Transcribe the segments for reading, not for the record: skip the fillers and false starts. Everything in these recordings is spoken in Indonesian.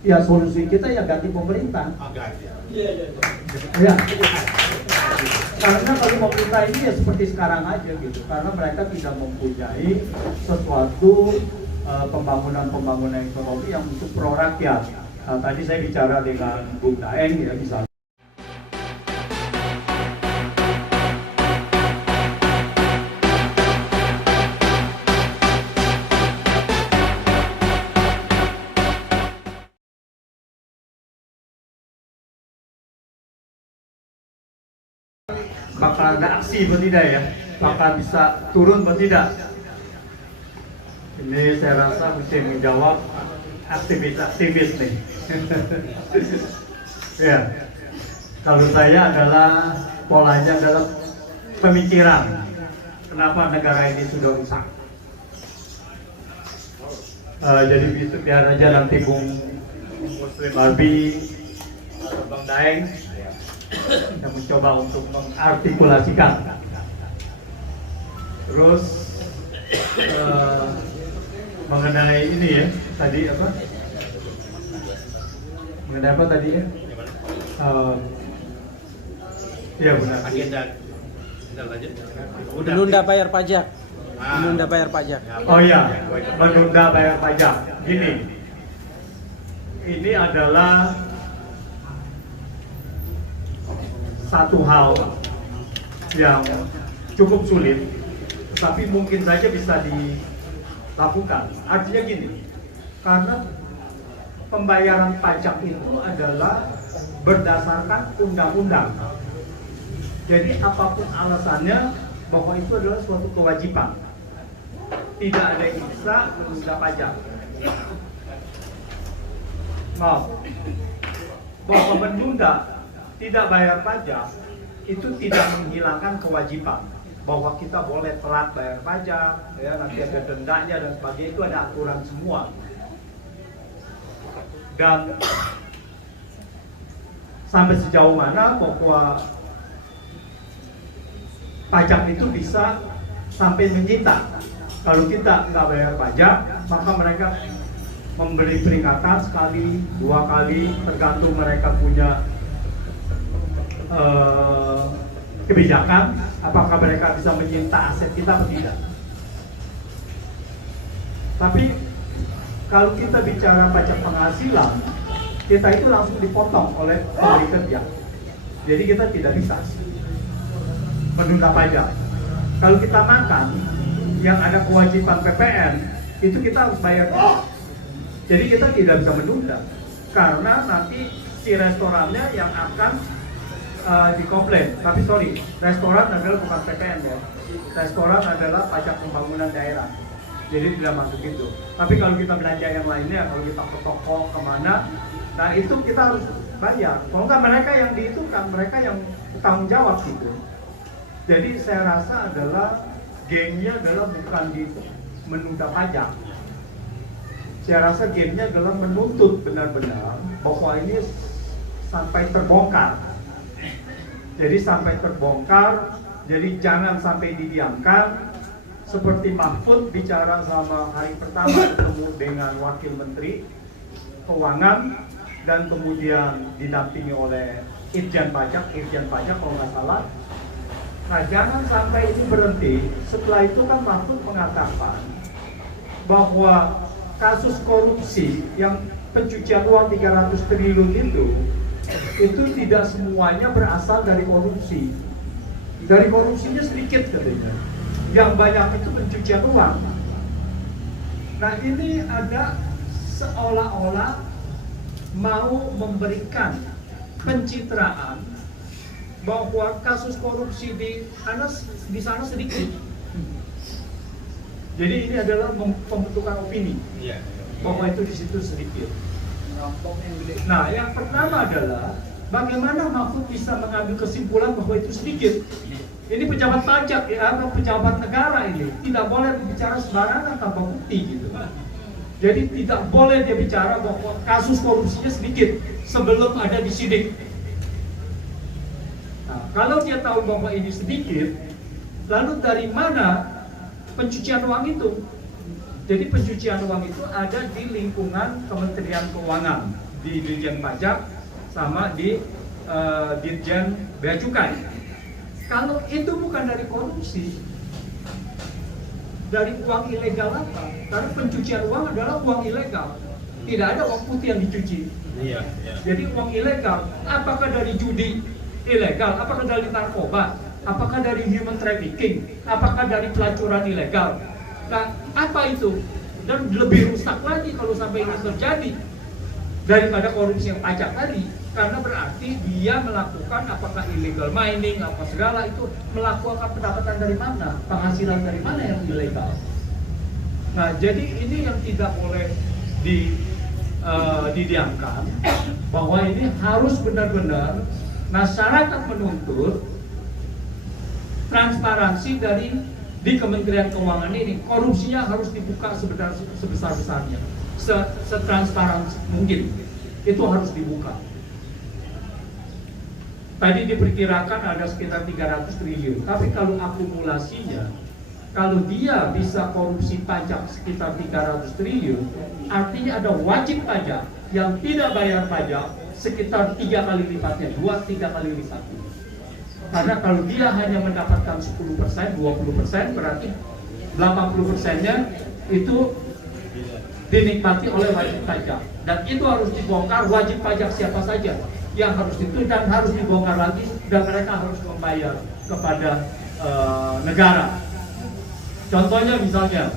Ya solusi kita ya ganti pemerintah. Iya. Ya. Karena kalau pemerintah ini ya seperti sekarang aja gitu. Karena mereka tidak mempunyai sesuatu pembangunan ekonomi yang untuk pro rakyat. Nah, tadi saya bicara dengan Bung Daeng ya misalnya. Bakal ada aksi atau tidak ya? Bakal bisa turun atau tidak? Ini saya rasa mesti menjawab aktivis nih. Ya, kalau saya adalah polanya adalah pemikiran. Kenapa negara ini sudah rusak? Jadi biar aja nanti Bung Muslim Arbi atau Bang Daeng yang mencoba untuk mengartikulasikan. Terus mengenai ini ya, tadi apa? Mengenai apa tadi ya? Ya benar. Agenda lanjut. Menunda bayar pajak. Menunda bayar pajak. Oh iya, menunda bayar pajak. Gini, ini adalah satu hal yang cukup sulit, tapi mungkin saja bisa dilakukan. Artinya gini, karena pembayaran pajak itu adalah berdasarkan undang-undang. Jadi apapun alasannya, bahwa itu adalah suatu kewajiban. Tidak ada yang bisa menunda pajak. Maaf, bahwa menunda tidak bayar pajak itu tidak menghilangkan kewajiban bahwa kita boleh telat bayar pajak, ya nanti ada dendanya dan sebagainya, itu ada aturan semua. Dan sampai sejauh mana bahwa pajak itu bisa sampai menyita. Kalau kita nggak bayar pajak, maka mereka memberi peringatan sekali, 2 kali, tergantung mereka punya kebijakan, apakah mereka bisa menyita aset kita atau tidak. Tapi kalau kita bicara pajak penghasilan, kita itu langsung dipotong oleh pemberi kerja. Jadi kita tidak bisa menunda pajak. Kalau kita makan, yang ada kewajiban PPN, itu kita harus bayar. Jadi kita tidak bisa menunda, karena nanti si restorannya yang akan dikomplain. Tapi sorry, restoran adalah bukan PPN ya. Restoran adalah pajak pembangunan daerah, jadi tidak masuk itu. Tapi kalau kita belanja yang lainnya, kalau kita ke toko kemana, nah itu kita harus bayar. Kalau nggak mereka yang kan mereka yang tanggung jawab gitu. Jadi saya rasa adalah gamenya adalah bukan di menunda pajak. Saya rasa gamenya adalah menuntut benar-benar bahwa ini sampai terbongkar. Jadi sampai terbongkar, jadi jangan sampai didiamkan. Seperti Mahfud bicara sama hari pertama ketemu dengan Wakil Menteri Keuangan dan kemudian didampingi oleh Itjen Pajak kalau nggak salah. Nah jangan sampai ini berhenti. Setelah itu kan Mahfud mengatakan bahwa kasus korupsi yang pencucian uang 300 triliun itu tidak semuanya berasal dari korupsi. Dari korupsinya sedikit katanya. Yang banyak itu pencucian uang. Nah ini ada seolah-olah mau memberikan pencitraan bahwa kasus korupsi di sana sedikit. Jadi ini adalah pembentukan opini bahwa itu di situ sedikit. Nah, yang pertama adalah bagaimana Mahfud bisa mengambil kesimpulan bahwa itu sedikit. Ini pejabat pajak ya, atau pejabat negara ini tidak boleh bicara sembarangan tanpa bukti gitu. Jadi tidak boleh dia bicara bahwa kasus korupsinya sedikit sebelum ada disidik. Nah, kalau dia tahu bahwa ini sedikit, lalu dari mana pencucian uang itu? Jadi pencucian uang itu ada di lingkungan Kementerian Keuangan. di Dirjen Pajak sama di Dirjen Bea Cukai. Kalau itu bukan dari korupsi, dari uang ilegal apa? Karena pencucian uang adalah uang ilegal. Tidak ada uang putih yang dicuci. Iya. Jadi uang ilegal, apakah dari judi ilegal, apakah dari narkoba, apakah dari human trafficking, apakah dari pelacuran ilegal. Nah, apa itu? Dan lebih rusak lagi kalau sampai ini terjadi daripada korupsi yang pajak tadi. Karena berarti dia melakukan apakah illegal mining, apa segala itu melakukan pendapatan dari mana, penghasilan dari mana yang ilegal. Nah, jadi ini yang tidak boleh didiamkan, bahwa ini harus benar-benar masyarakat menuntut transparansi di Kementerian Keuangan ini. Korupsinya harus dibuka sebesar-besarnya, setransparan mungkin. Itu harus dibuka. Tadi diperkirakan ada sekitar 300 triliun, tapi kalau akumulasinya, kalau dia bisa korupsi pajak sekitar 300 triliun, artinya ada wajib pajak yang tidak bayar pajak sekitar 3 kali lipatnya, 2-3 kali lipatnya. Karena kalau dia hanya mendapatkan 10%, 20%, berarti 80%-nya itu dinikmati oleh wajib pajak. Dan itu harus dibongkar wajib pajak siapa saja yang harus itu, dan harus dibongkar lagi, dan mereka harus membayar kepada negara. Contohnya misalnya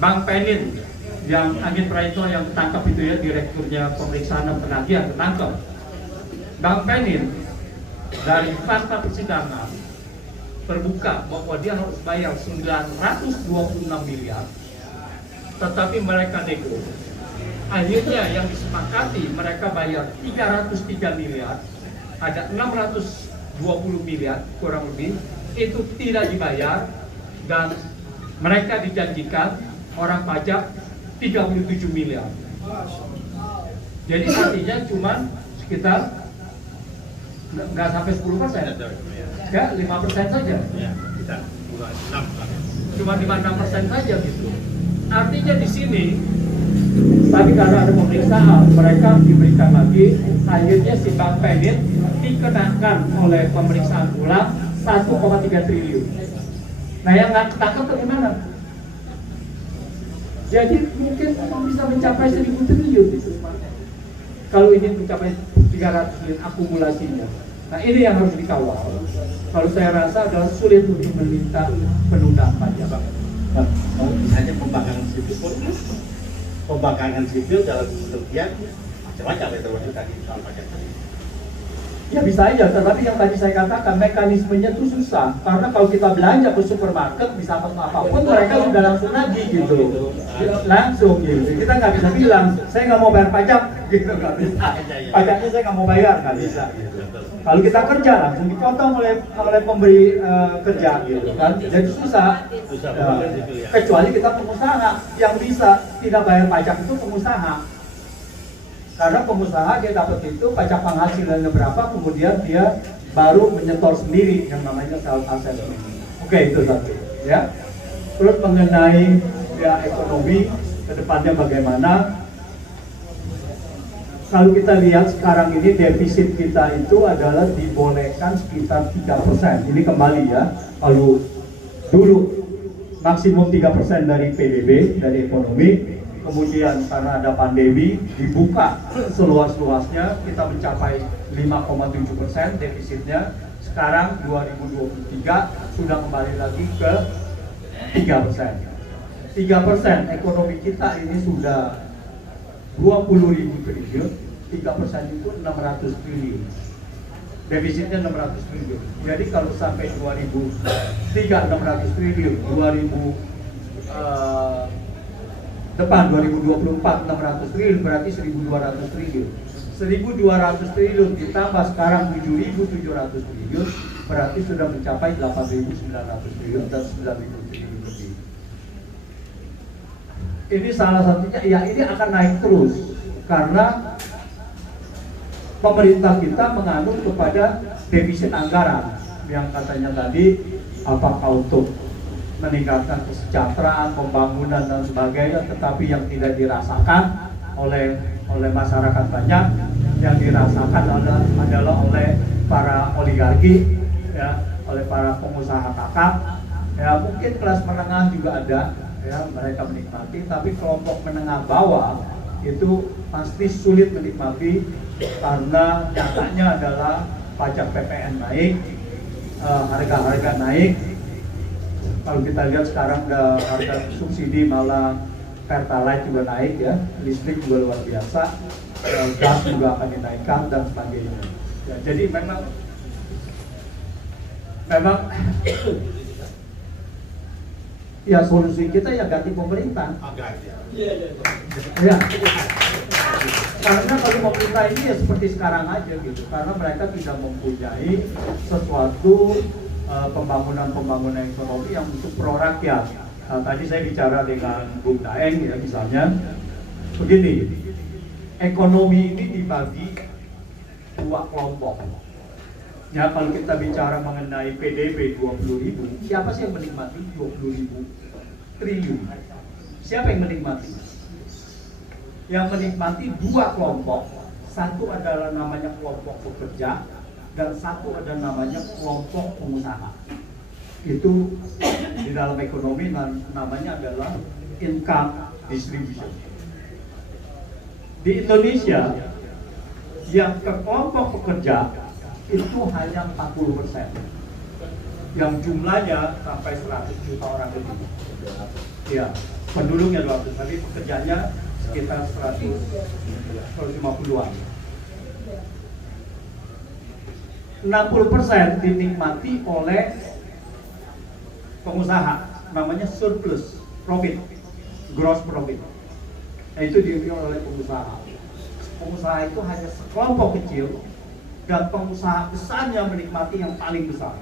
Bang Penin yang Angin Praitno yang ketangkap itu ya, direkturnya pemeriksaan dan penagihan ketangkap. Bang Penin dari fakta persidangan terbuka bahwa dia harus bayar 926 miliar, tetapi mereka nego. Akhirnya yang disepakati mereka bayar 303 miliar, ada 620 miliar kurang lebih itu tidak dibayar, dan mereka dijanjikan orang pajak 37 miliar. Jadi artinya cuma sekitar nggak sampai 10%, ya 5% saja. Cuma 5-6% saja gitu. Artinya di sini tadi karena ada pemeriksaan, mereka diberikan lagi, akhirnya si Bang Penin dikenakan oleh pemeriksaan ulang 1,3 triliun. Nah, yang nggak ketangkap bagaimana? Jadi mungkin bisa mencapai 1.000 triliun gitu. Kalau ini mencapai 300 triliun akumulasinya. Nah, ini yang harus dikawal. Kalau saya rasa adalah sulit untuk meminta penundaan pajak. Nah, misalnya pembangkangan sipil pun, pembangkangan sipil dalam pengertian macam-macam ya, termasuk tadi soal pajak tadi. Ya bisa aja, tetapi yang tadi saya katakan mekanismenya itu susah. Karena kalau kita belanja ke supermarket bisa apapun, mereka sudah langsung nagih gitu, langsung gitu. Kita nggak bisa bilang saya nggak mau bayar pajak gitu, nggak bisa. Pajaknya saya nggak mau bayar, nggak bisa. Gitu. Kalau kita kerja langsung dipotong oleh pemberi kerja gitu kan, jadi susah. Kecuali kita pengusaha yang bisa tidak bayar pajak itu pengusaha. Karena pengusaha dia dapat itu pajak penghasilannya berapa, kemudian dia baru menyetor sendiri yang namanya self assessment. Oke, itu satu ya. Terus mengenai ya ekonomi kedepannya bagaimana? Kalau kita lihat sekarang ini defisit kita itu adalah dibolehkan sekitar 3%. Ini kembali ya. Kalau dulu maksimum 3% dari PDB, dari ekonomi. Kemudian karena ada pandemi dibuka seluas-luasnya, kita mencapai 5,7% defisitnya. Sekarang 2023 sudah kembali lagi ke 3%. 3% ekonomi kita ini sudah 20.000 triliun, 3% itu 600 triliun. Defisitnya 600 triliun. Jadi kalau sampai 2003 600 triliun, 2024 600 triliun, berarti 1.200 triliun. 1.200 triliun ditambah sekarang 7.700 triliun, berarti sudah mencapai 8.900 triliun dan 9.000 triliun lebih. Ini salah satunya, ya ini akan naik terus karena pemerintah kita menganut kepada defisit anggaran yang katanya tadi apakah untuk meningkatkan kesejahteraan, pembangunan dan sebagainya, tetapi yang tidak dirasakan oleh masyarakat banyak, yang dirasakan adalah oleh para oligarki, ya, oleh para pengusaha kakap, ya mungkin kelas menengah juga ada, ya mereka menikmati, tapi kelompok menengah bawah itu pasti sulit menikmati karena nyatanya adalah pajak PPN naik, harga-harga naik. Kalau kita lihat sekarang harga subsidi malah Pertalite juga naik ya, listrik juga luar biasa, gas juga akan dinaikkan dan sebagainya. Ya, jadi memang ya solusi kita ya ganti pemerintah. Ya. Karena kalau pemerintah ini ya seperti sekarang aja gitu, karena mereka tidak mempunyai sesuatu pembangunan ekonomi yang untuk pro rakyat. Nah, tadi saya bicara dengan Bung Daeng ya, misalnya begini, ekonomi ini dibagi dua kelompok. Ya kalau kita bicara mengenai PDB 20.000, siapa sih yang menikmati 20.000 triliun? Siapa yang menikmati? Yang menikmati dua kelompok, satu adalah namanya kelompok pekerja dan satu ada namanya kelompok pengusaha. Itu di dalam ekonomi namanya adalah income distribution. Di Indonesia yang ke kelompok pekerja itu hanya 40%, yang jumlahnya sampai 100 juta orang lebih. Ya, penduduknya 200, tapi pekerjanya sekitar 150-an. 60% dinikmati oleh pengusaha, namanya surplus profit, gross profit. Nah, itu diambil oleh pengusaha. Pengusaha itu hanya sekelompok kecil dan pengusaha besarnya menikmati yang paling besar.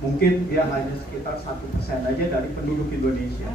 Mungkin dia hanya sekitar 1% aja dari penduduk Indonesia.